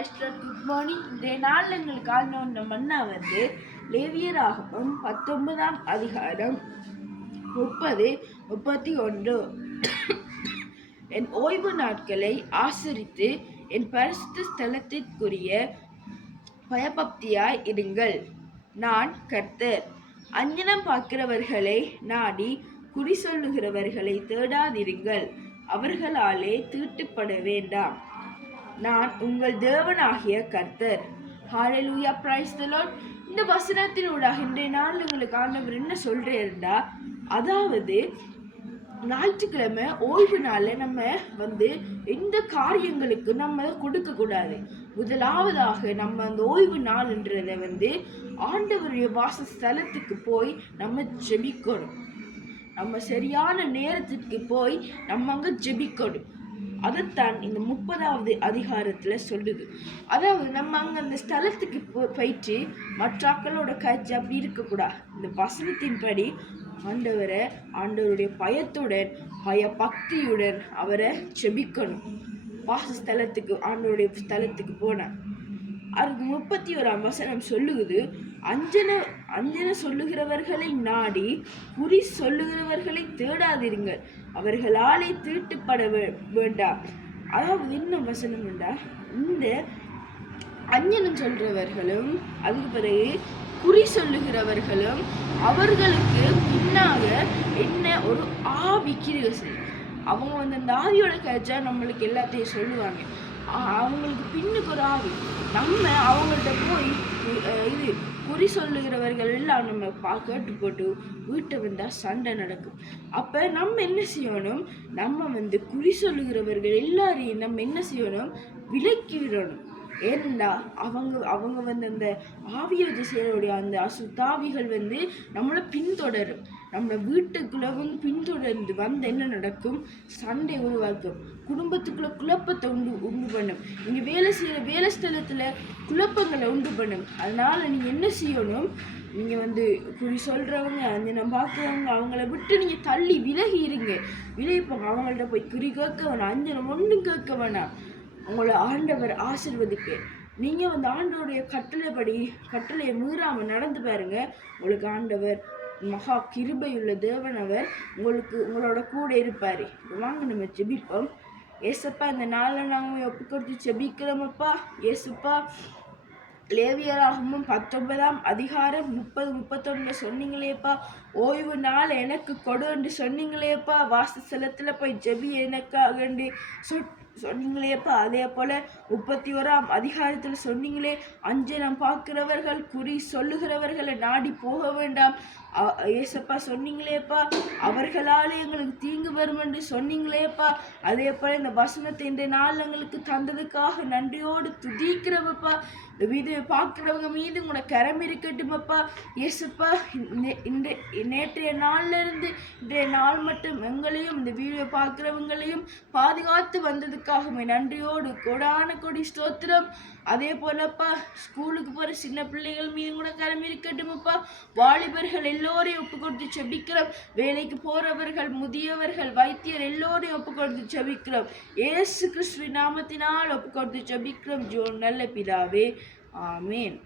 Good morning. இன்றைய நாள் எங்களுக்கு ஆழ்ந்த மன்னா லேவியராகமம் 19ஆம் அதிகாரம் 30-31. என் ஓய்வு நாட்களை ஆசரித்து என் பரிசுத்த ஸ்தலத்திற்குரிய பயபக்தியாய் இருங்கள். நான் கர்த்தர். அஞ்ஞனம் பார்க்கிறவர்களை நாடி குறி சொல்லுகிறவர்களை தேடாதிருங்கள். அவர்களாலே தீட்டுப்பட வேண்டாம். நான் உங்கள் தேவனாகிய கர்த்தர். ஹalleluya, praise the Lord. இந்த வசனத்தினூடாக இன்றைய நாள் உங்களுக்கு ஆண்டவர் என்ன சொல்றேன்டா, அதாவது ஞாயிற்றுக்கிழமை ஓய்வு நாள்ல நம்ம எந்த காரியங்களுக்கு நம்ம கொடுக்க கூடாது. முதலாவதாக நம்ம அந்த ஓய்வு நாள்ன்றத ஆண்டவருடைய வாசஸ்தலத்துக்கு போய் நம்ம ஜெபிக்கணும். நம்ம சரியான நேரத்துக்கு போய் நம்ம அங்க ஜெபிக்கணும். அதைத்தான் இந்த 30வது அதிகாரத்துல சொல்லுது. அதாவது நம்ம அங்க அந்த ஸ்தலத்துக்கு போயிட்டு மற்றாக்களோட காட்சி அப்படி இருக்கக்கூடாது. இந்த வசனத்தின்படி ஆண்டவருடைய பயத்துடன் பயபக்தியுடன் அவரை செபிக்கணும். வாசஸ்தலத்துக்கு ஆண்டவருடைய ஸ்தலத்துக்கு போன அதுக்கு 31ஆம் வசனம் சொல்லுகிறது, அஞ்சன சொல்லுகிறவர்களை நாடி குறி சொல்லுகிறவர்களை தேடாதிருங்கள். அவர்களாலே தீட்டுப்பட வேண்டாம். அதாவது என்ன வசனம் என்றா, இந்த அஞ்சனம் சொல்றவர்களும் அதுக்கு பிறகு குறி சொல்லுகிறவர்களும் அவர்களுக்கு பின்னாக என்ன ஒரு ஆவி கிரியை செய்யும். அவங்க அந்த ஆவியோட கழிச்சா நம்மளுக்கு எல்லாத்தையும் சொல்லுவாங்க. அவங்களுக்கு பின்னுக்கு ஒரு ஆவி. நம்ம அவங்கள்ட்ட போய் குறி சொல்லுகிறவர்கள் எல்லாம் நம்ம கேட்டு போட்டு வீட்டை வந்தால் சண்டை நடக்கும். அப்போ நம்ம என்ன செய்யணும், நம்ம குறி சொல்லுகிறவர்கள் எல்லாரையும் நம்ம என்ன செய்யணும், விலக்கி விடணும். ஏன்னா அவங்க அந்த ஆவிய திசையோடைய அந்த அசுத்தாவிகள் நம்மளை பின்தொடரும். நம்ம வீட்டுக்குள்ள பின்தொடர்ந்து என்ன நடக்கும், சண்டை உருவாக்கும், குடும்பத்துக்குள்ள குழப்பத்தை உண்டு பண்ணும். நீங்க வேலை செய்யற வேலை ஸ்தலத்துல குழப்பங்களை உண்டு பண்ணும். அதனால நீங்க என்ன செய்யணும், நீங்க குறி சொல்றவங்க அஞ்சனம் பார்க்குறவங்க அவங்கள விட்டு நீங்க தள்ளி விலகி இருங்க. விலகிப்போங்க. அவங்கள்ட்ட போய் குறி கேட்க வேணாம், அஞ்சனம் ஒன்றும் கேட்க வேணாம். உங்களை ஆண்டவர் ஆசீர்வதிப்பு. நீங்க ஆண்டவருடைய கட்டளையை மீறாம நடந்து பாருங்க. உங்களுக்கு ஆண்டவர் மகா கிருபையுள்ள தேவன். அவர் உங்களோட கூட இருப்பாரு. வாங்க நம்ம ஜெபிப்போம். ஏசப்பா, இந்த நாளை நாங்கள் ஒப்பு கொடுத்து ஜெபிக்கிறோமப்பா. ஏசப்பா, லேவியராகமம் 19ஆம் அதிகாரம் 30-31 சொன்னீங்களேப்பா, ஓய்வு நாள் எனக்கு கொடுன்னு சொன்னீங்களேப்பா. வாசஸ்தலத்துல போய் ஜெபி எனக்காக சொன்னீங்களேப்பா. அதே போல 31ஆம் அதிகாரத்துல சொன்னீங்களே, அஞ்சனம் பார்க்கிறவர்கள் குறி சொல்லுகிறவர்களை நாடி போக வேண்டாம் ஏசப்பா சொன்னீங்களேப்பா. அவர்களாலே எங்களுக்கு தீங்கு வரும் என்று சொன்னீங்களேப்பா. அதே போல இந்த வசனத்தை இந்த நாள் எங்களுக்கு தந்ததுக்காக நன்றியோடு துதிக்கிறவப்பா. இந்த வீடியோ பார்க்கிறவங்க மீது உங்களோட கரம் இருக்கட்டுமப்பா. ஏசப்பா, நேற்றைய நாள்ல இருந்து இன்றைய நாள் மட்டும் எங்களையும் இந்த வீடியோ பார்க்கிறவங்களையும் பாதுகாத்து வந்ததுக்காகவே நன்றியோடு கொடான கொடி ஸ்தோத்திரம். அதே போலப்பா, ஸ்கூலுக்கு போற சின்ன பிள்ளைகள் மீது கூட கரம் இருக்கட்டுமப்பா. வாலிபர்கள் எல்லோரையும் ஒப்பு கொடுத்து செபிக்கிறோம். வேலைக்கு போறவர்கள், முதியவர்கள், வைத்தியர் எல்லோரையும் ஒப்பு கொடுத்து செபிக்கிறோம். இயேசு கிறிஸ்துவின் நாமத்தினால் ஒப்பு கொடுத்து செபிக்கிறோம். ஜோ நல்ல பிதாவே, ஆமேன்.